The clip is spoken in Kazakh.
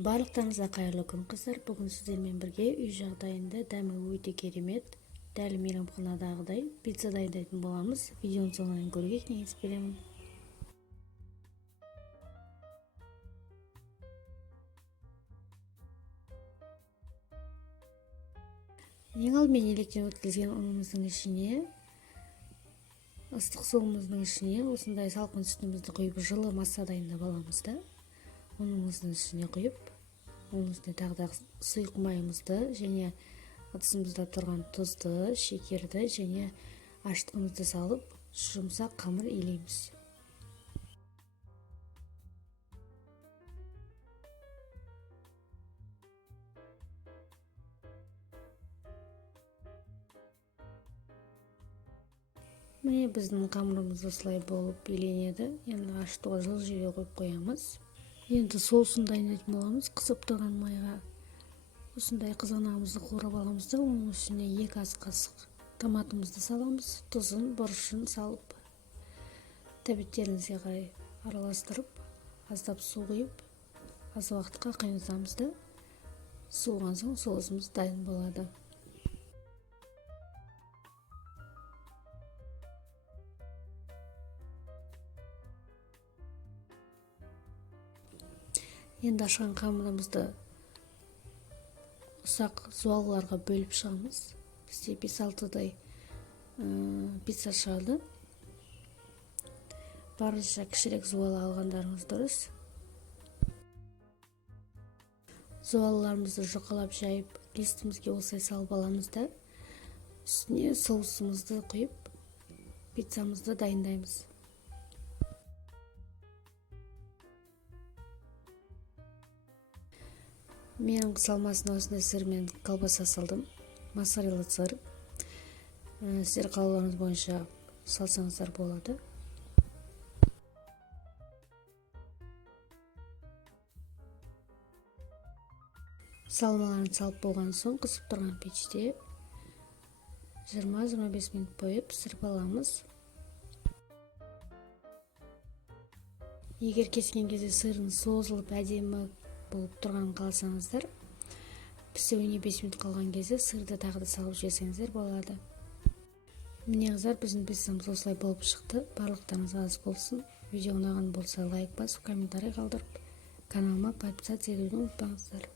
Барлықтарыңызға қайырлы күн қыздар. Бүгін сіздермен бірге үй жағдайында дәмі өте керемет, дәл мейрамханадағыдай пицца дайындайтын боламыз. Видеоны соңынан көруге кеңес беремін. Ең алдымен електен өткізген ұнымыздың ішіне, ыстық суымыздың ішіне осындай салқын сүтімізді құйып, жылы масса дайындап аламыз да. Ұнымыздың ішіне құйып, оның үстіне тағы да сұйық майымызды және ыдысымызда тұрған тұзды, шекерді және аштығымызды салып, жұмсақ қамыр илейміз. Міне біздің қамырымыз осылай болып иленеді. Енді ашытуға жылы жерге қойып қоямыз. Енді соусын дайындайтын боламыз. Қызып тұрған майға осындай қызанағымызды қуырып аламыз да, оның үстіне 2 ас қасық томатымызды саламыз. Тұзын, бұрышын салып, тәбеттеріңізге қарай араластырып, аздап су құйып, аз уақытқа қайнатамыз да, суыған соң соусымыз дайын болады. Енді ашқан қамырымызды ұсақ зуалыларға бөліп шығамыз. Бізде 5-6-дай пицца шығады. Барынша кішірек зуалы алғандарыңыз дұрыс. Зуалыларымызды жұқалап жайып, листімізге осылай салып аламыз да, үстіне соусымызды құйып, пиццамызды дайындаймыз. Менің салмасына осындай сыр мен колбаса салдым. Моцарелла сыр. Сіздер қалауларыңыз бойынша салсаңыздар болады. Салмаларын салып болған соң қысып тұрған пеште 20-25 минут бойы пісіріп аламыз. Егер кескен кезде сырын созылып әдемі болып тұрған қаласаңыздар, пісуіне 5 минут қалған кезде сырды тағы да салып жесеңіздер болады. Міне қыздар, біздің писсамыз осылай болып шықты. Барлықтарыңызға ас болсын. Видео ұнаған болса лайк басып, комментарий қалдырып, каналыма подписаться етуді ұмытпаңыздар.